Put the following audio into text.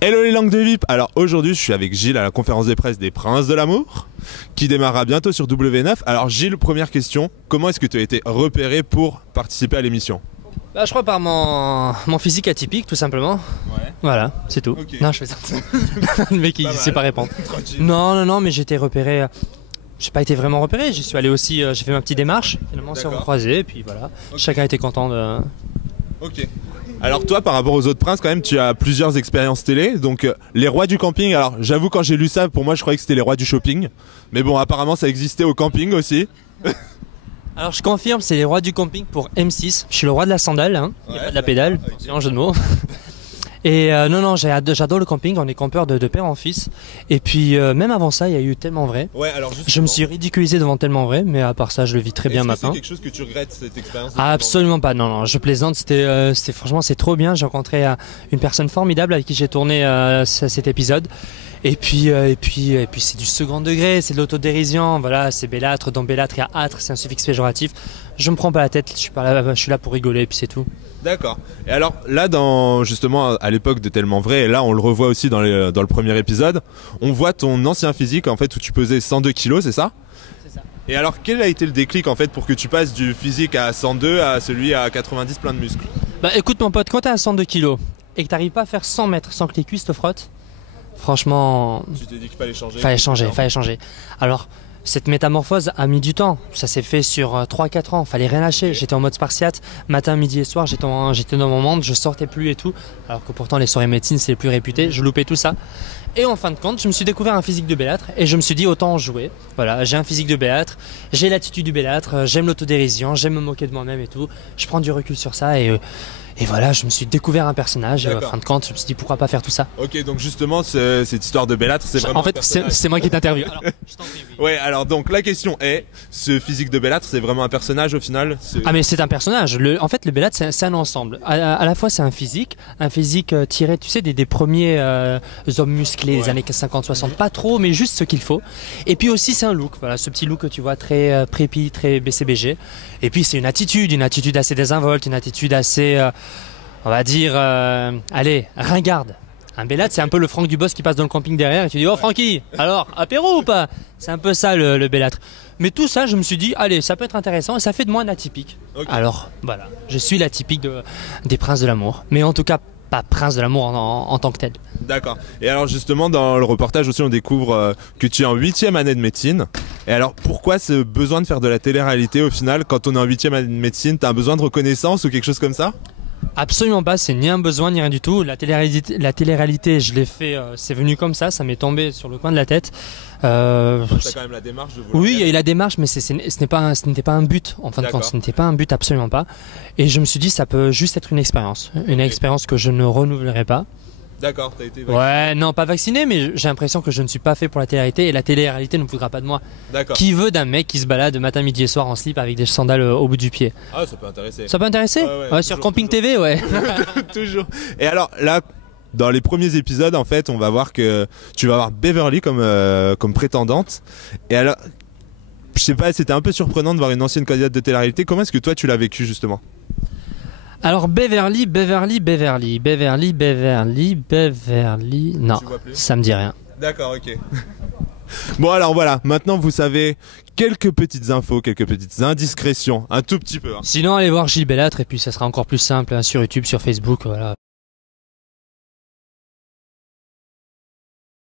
Hello les langues de VIP. Alors aujourd'hui je suis avec Gilles à la conférence de presse des Princes de l'amour qui démarrera bientôt sur W9. Alors Gilles, première question, comment est-ce que tu as été repéré pour participer à l'émission? Bah, je crois par mon physique atypique tout simplement. Ouais. Voilà, c'est tout. Okay. Non, je fais ça. Le mec il sait pas répondre. Non, mais j'ai été repéré. J'ai pas été vraiment repéré, j'y suis allé aussi, j'ai fait ma petite démarche, finalement on s'est recroisés et puis voilà, chacun était content de... Ok. Alors toi par rapport aux autres princes quand même tu as plusieurs expériences télé, donc les rois du camping, alors j'avoue quand j'ai lu ça pour moi je croyais que c'était les rois du shopping, mais bon apparemment ça existait au camping aussi. Alors je confirme, c'est les rois du camping pour M6, je suis le roi de la sandale, hein. Il n'y a pas de la pédale, c'est un jeu de mots. Et non, j'adore le camping, on est campeur de père en fils. Et puis même avant ça, il y a eu Tellement Vrai. Ouais, alors je me suis ridiculisé devant Tellement Vrai, mais à part ça, je le vis très bien maintenant. C'est quelque chose que tu regrettes cette expérience? Absolument pas, non, je plaisante, c'était franchement c'est trop bien. J'ai rencontré une personne formidable avec qui j'ai tourné cet épisode. Et puis c'est du second degré, c'est de l'autodérision, voilà, c'est bellâtre, dans bellâtre il y a âtre, c'est un suffixe péjoratif. Je me prends pas la tête, je suis là pour rigoler et puis c'est tout. D'accord. Et alors là, justement à l'époque de Tellement Vrai, et là on le revoit aussi dans le premier épisode, on voit ton ancien physique en fait où tu pesais 102 kilos, c'est ça? C'est ça. Et alors quel a été le déclic en fait pour que tu passes du physique à 102 à celui à 90 plein de muscles? Bah écoute mon pote, quand t'es à 102 kilos et que t'arrives pas à faire 100 mètres sans que les cuisses te frottent, franchement... Tu t'es dit qu'il fallait changer? Fallait changer. Alors... Cette métamorphose a mis du temps, ça s'est fait sur 3-4 ans, fallait rien lâcher, j'étais en mode spartiate, matin, midi et soir, j'étais dans mon monde, je sortais plus et tout, alors que pourtant les soirées médecine c'est les plus réputés, je loupais tout ça. Et en fin de compte, je me suis découvert un physique de bellâtre et je me suis dit autant en jouer. Voilà, j'ai un physique de bellâtre, j'ai l'attitude du bellâtre, j'aime l'autodérision, j'aime me moquer de moi-même et tout, je prends du recul sur ça et voilà, je me suis découvert un personnage et en fin de compte, je me suis dit pourquoi pas faire tout ça. Ok, donc justement, cette histoire de bellâtre, c'est vraiment... En fait, c'est moi qui t'interviewe. Alors, je t'en prie, oui. Ouais, alors donc la question est, ce physique de bellâtre, c'est vraiment un personnage au final? Ah mais c'est un personnage, en fait le bellâtre c'est un ensemble. À la fois c'est un physique tiré, tu sais, des premiers hommes musclés des années 50-60, pas trop, mais juste ce qu'il faut. Et puis aussi c'est un look, voilà, ce petit look que tu vois très prépi, très BCBG. Et puis c'est une attitude assez désinvolte, une attitude assez... on va dire, allez, ringarde. Un bellâtre, c'est un peu le Franck Dubos qui passe dans le camping derrière et tu dis « Oh Francky, alors, apéro ou pas ?» C'est un peu ça le bellâtre. Mais tout ça, je me suis dit « Allez, ça peut être intéressant et ça fait de moi un atypique. Okay. » Alors, voilà, je suis l'atypique des princes de l'amour. Mais en tout cas, pas prince de l'amour en tant que tel. D'accord. Et alors justement, dans le reportage aussi, on découvre que tu es en 8e année de médecine. Et alors, pourquoi ce besoin de faire de la télé-réalité au final? Quand on est en 8e année de médecine, t'as un besoin de reconnaissance ou quelque chose comme ça? Absolument pas, c'est ni un besoin ni rien du tout. La télé-réalité, je l'ai fait, c'est venu comme ça m'est tombé sur le coin de la tête. T'as quand même la démarche de vouloir... Oui, il y a eu la démarche, mais ce n'était pas un but en fin de compte, ce n'était pas un but, absolument pas. Et je me suis dit, ça peut juste être une expérience que je ne renouvellerai pas. D'accord, t'as été vacciné. Ouais, non, pas vacciné, mais j'ai l'impression que je ne suis pas fait pour la télé-réalité et la télé-réalité ne voudra pas de moi. D'accord. Qui veut d'un mec qui se balade matin, midi et soir en slip avec des sandales au bout du pied? Ah, ça peut intéresser. Ça peut intéresser? Ouais, sur Camping TV, ouais. Toujours. Et alors, là, dans les premiers épisodes, en fait, on va voir que tu vas avoir Beverly comme prétendante. Et alors, je sais pas, c'était un peu surprenant de voir une ancienne candidate de télé-réalité. Comment est-ce que toi, tu l'as vécu, justement? Alors Beverly, non, ça me dit rien. D'accord, ok. Bon alors voilà, maintenant vous savez quelques petites infos, quelques petites indiscrétions, un tout petit peu. Hein. Sinon allez voir Gilles Bellâtre et puis ça sera encore plus simple hein, sur YouTube, sur Facebook, voilà.